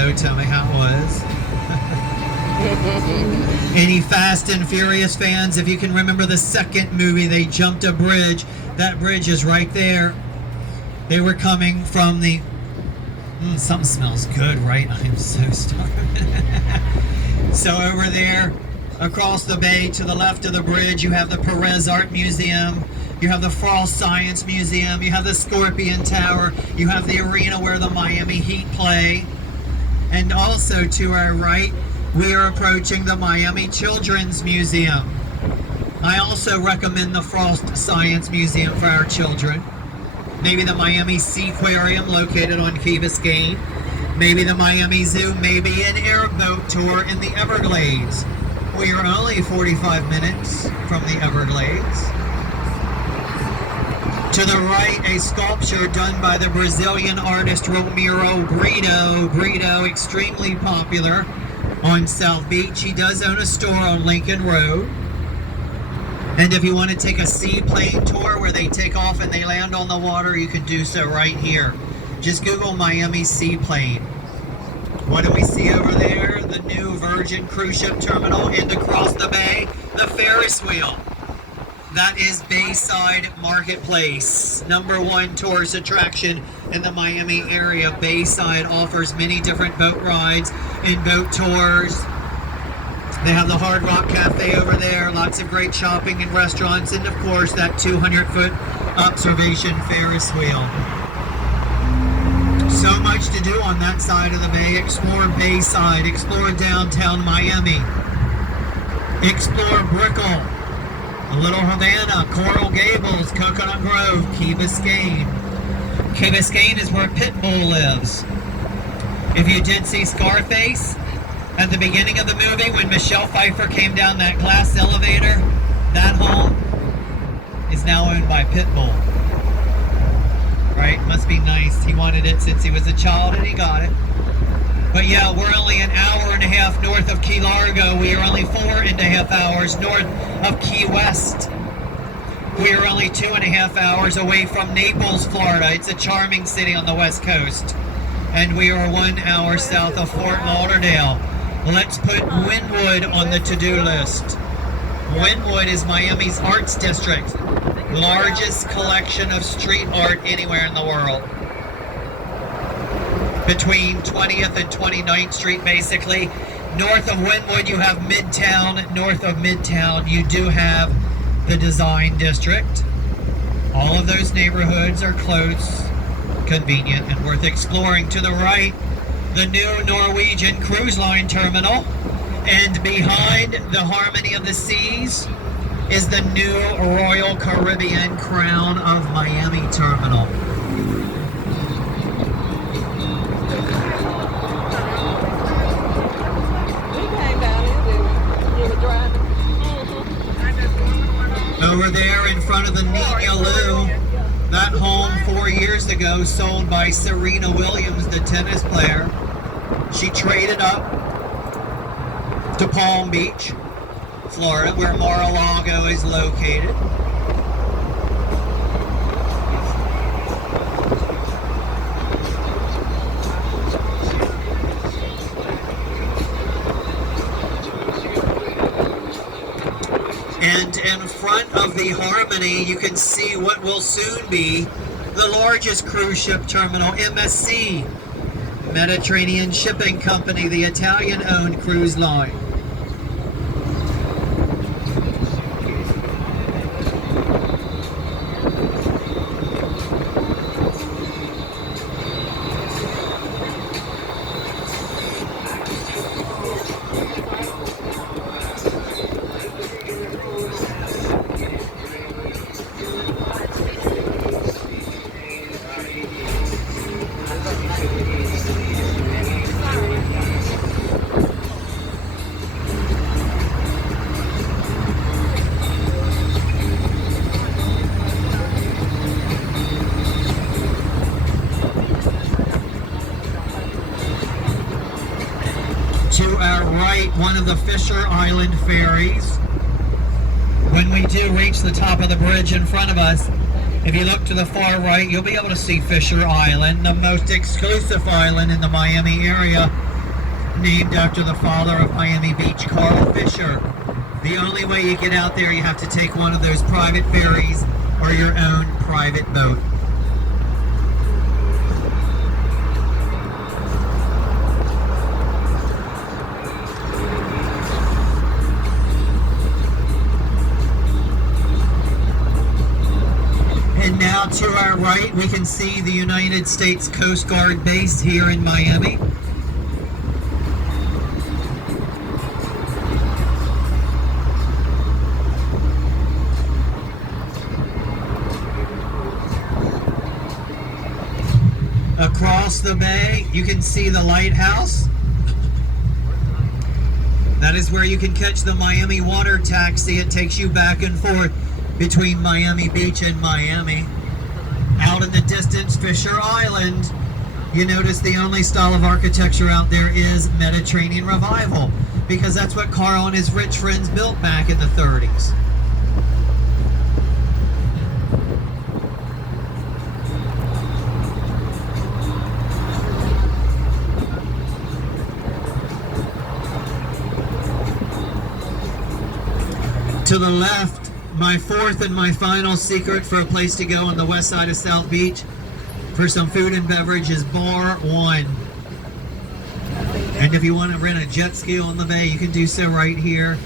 ago. Tell me how it was. Any Fast and Furious fans, if you can remember the second movie, they jumped a bridge. That bridge is right there. They were coming from the... something smells good, right? I'm so starving. So over there, across the bay to the left of the bridge, you have the Perez Art Museum. You have the Frost Science Museum. You have the Scorpion Tower. You have the arena where the Miami Heat play. And also to our right, we are approaching the Miami Children's Museum. I also recommend the Frost Science Museum for our children. Maybe the Miami Seaquarium located on Key Biscayne. Maybe the Miami Zoo. Maybe an airboat tour in the Everglades. We are only 45 minutes from the Everglades. To the right, a sculpture done by the Brazilian artist Romero Brito. Brito, extremely popular on South Beach. He does own a store on Lincoln Road. And if you want to take a seaplane tour where they take off and they land on the water, you can do so right here. Just Google Miami Seaplane. What do we see over there? The new Virgin cruise ship terminal, and across the bay, the Ferris wheel. That is Bayside Marketplace, #1 tourist attraction in the Miami area. Bayside offers many different boat rides and boat tours. They have the Hard Rock Cafe over there, lots of great shopping and restaurants, and of course that 200-foot observation Ferris wheel. So much to do on that side of the bay. Explore Bayside, explore downtown Miami, explore Brickell, Little Havana, Coral Gables, Coconut Grove, Key Biscayne. Key Biscayne is where Pitbull lives. If you did see Scarface, at the beginning of the movie when Michelle Pfeiffer came down that glass elevator, that home is now owned by Pitbull. Right? Must be nice. He wanted it since he was a child and he got it. But yeah, we're only an hour and a half north of Key Largo. We are only 4.5 hours north of Key West. We are only 2.5 hours away from Naples, Florida. It's a charming city on the West Coast. And we are 1 hour south of Fort Lauderdale. Let's put Wynwood on the to-do list. Wynwood is Miami's arts district. Largest collection of street art anywhere in the world. Between 20th and 29th Street, basically. North of Wynwood, you have Midtown. North of Midtown, you do have the Design District. All of those neighborhoods are close, convenient, and worth exploring. To the right, the new Norwegian Cruise Line terminal. And behind the Harmony of the Seas is the new Royal Caribbean Crown of Miami terminal. Over there in front of the Nina Lou, that home 4 years ago sold by Serena Williams, the tennis player. She traded up to Palm Beach, Florida, where Mar-a-Lago is located. And in front of the Harmony, you can see what will soon be the largest cruise ship terminal, MSC, Mediterranean Shipping Company, the Italian-owned cruise line. To our right, one of the Fisher Island ferries. When we do reach the top of the bridge in front of us, if you look to the far right, you'll be able to see Fisher Island, the most exclusive island in the Miami area. named after the father of Miami Beach, Carl Fisher. The only way you get out there, you have to take one of those private ferries or your own private boat. And now to our right, we can see the United States Coast Guard base here in Miami. Across the bay, you can see the lighthouse. That is where you can catch the Miami water taxi. It takes you back and forth between Miami Beach and Miami. Out in the distance, Fisher Island. You notice the only style of architecture out there is Mediterranean Revival, because that's what Carl and his rich friends built back in the 30s. To the left, my fourth and my final secret for a place to go on the west side of South Beach for some food and beverage is Bar One. And if you want to rent a jet ski on the bay, you can do so right here.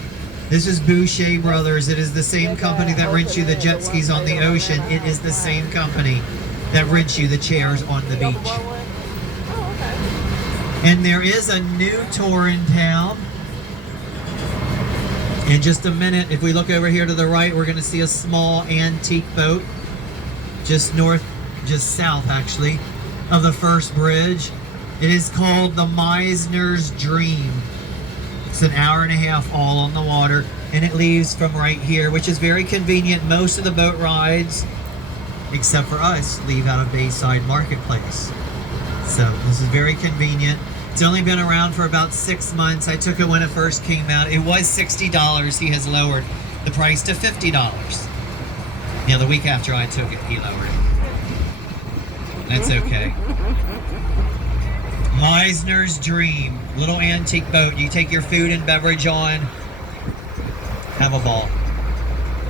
This is Boucher Brothers. It is the same company that rents you the jet skis on the ocean. It is the same company that rents you the chairs on the beach. And there is a new tour in town. In just a minute, if we look over here to the right, we're going to see a small antique boat just south actually, of the first bridge. It is called the Meisner's Dream. It's an hour and a half all on the water, and it leaves from right here, which is very convenient. Most of the boat rides, except for us, leave out of Bayside Marketplace. So this is very convenient. It's only been around for about 6 months. I took it when it first came out. It was $60. He has lowered the price to $50. Yeah, the week after I took it, he lowered it. That's okay. Meisner's Dream. Little antique boat. You take your food and beverage on. Have a ball.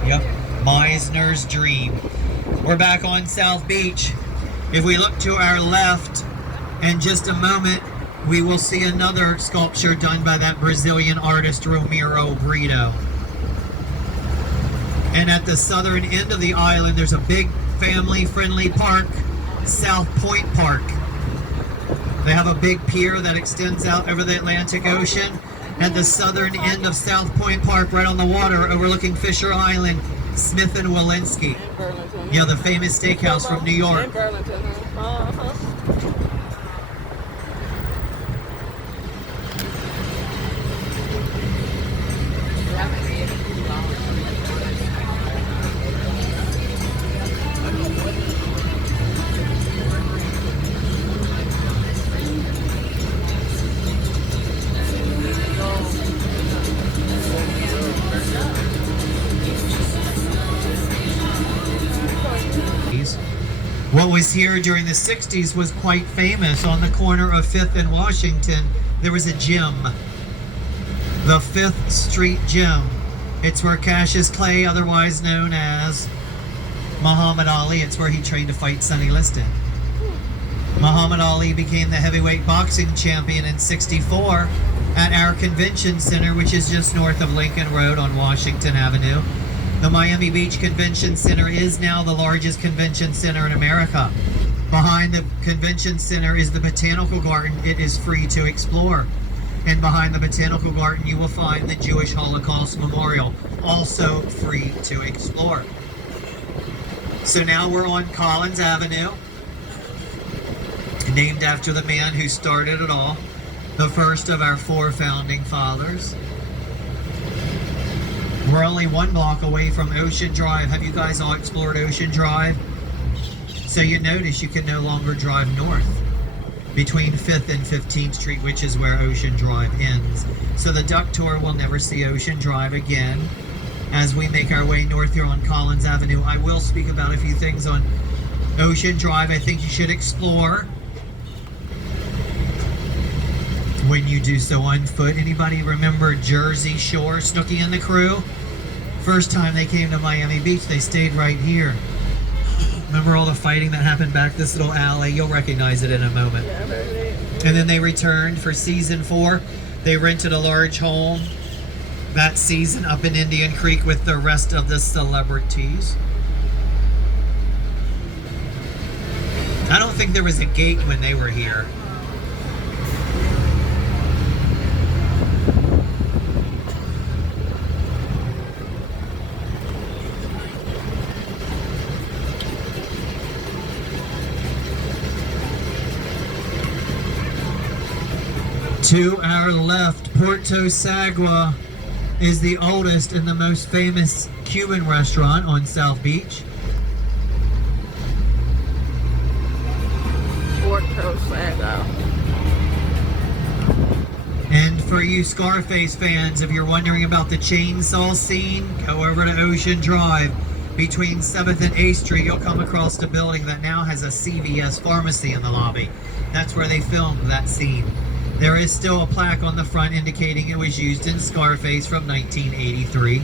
Yep. Meisner's Dream. We're back on South Beach. If we look to our left, in just a moment, we will see another sculpture done by that Brazilian artist, Romero Brito. And at the southern end of the island, there's a big family-friendly park, South Point Park. They have a big pier that extends out over the Atlantic Ocean. At the southern end of South Point Park, right on the water, overlooking Fisher Island, Smith and Walensky. Yeah, the famous steakhouse from New York. What was here during the 60s was quite famous. On the corner of 5th and Washington, there was a gym. The 5th Street Gym. It's where Cassius Clay, otherwise known as Muhammad Ali, it's where he trained to fight Sonny Liston. Muhammad Ali became the heavyweight boxing champion in '64 at our convention center, which is just north of Lincoln Road on Washington Avenue. The Miami Beach Convention Center is now the largest convention center in America. Behind the convention center is the Botanical Garden. It is free to explore. And behind the Botanical Garden, you will find the Jewish Holocaust Memorial, also free to explore. So now we're on Collins Avenue, named after the man who started it all, the first of our 4 founding fathers. We're only 1 block away from Ocean Drive. Have you guys all explored Ocean Drive? So you notice you can no longer drive north between 5th and 15th Street, which is where Ocean Drive ends. So the Duck Tour will never see Ocean Drive again. As we make our way north here on Collins Avenue, I will speak about a few things on Ocean Drive I think you should explore. when you do so on foot. Anybody remember Jersey Shore, Snooki and the crew? First time they came to Miami Beach, they stayed right here. Remember all the fighting that happened back this little alley? You'll recognize it in a moment. And then they returned for season 4. They rented a large home that season up in Indian Creek with the rest of the celebrities. I don't think there was a gate when they were here. To our left, Porto Sagua is the oldest and the most famous Cuban restaurant on South Beach. Porto Sagua. And for you Scarface fans, if you're wondering about the chainsaw scene, go over to Ocean Drive. Between 7th and 8th Street, you'll come across a building that now has a CVS pharmacy in the lobby. That's where they filmed that scene. There is still a plaque on the front indicating it was used in Scarface from 1983.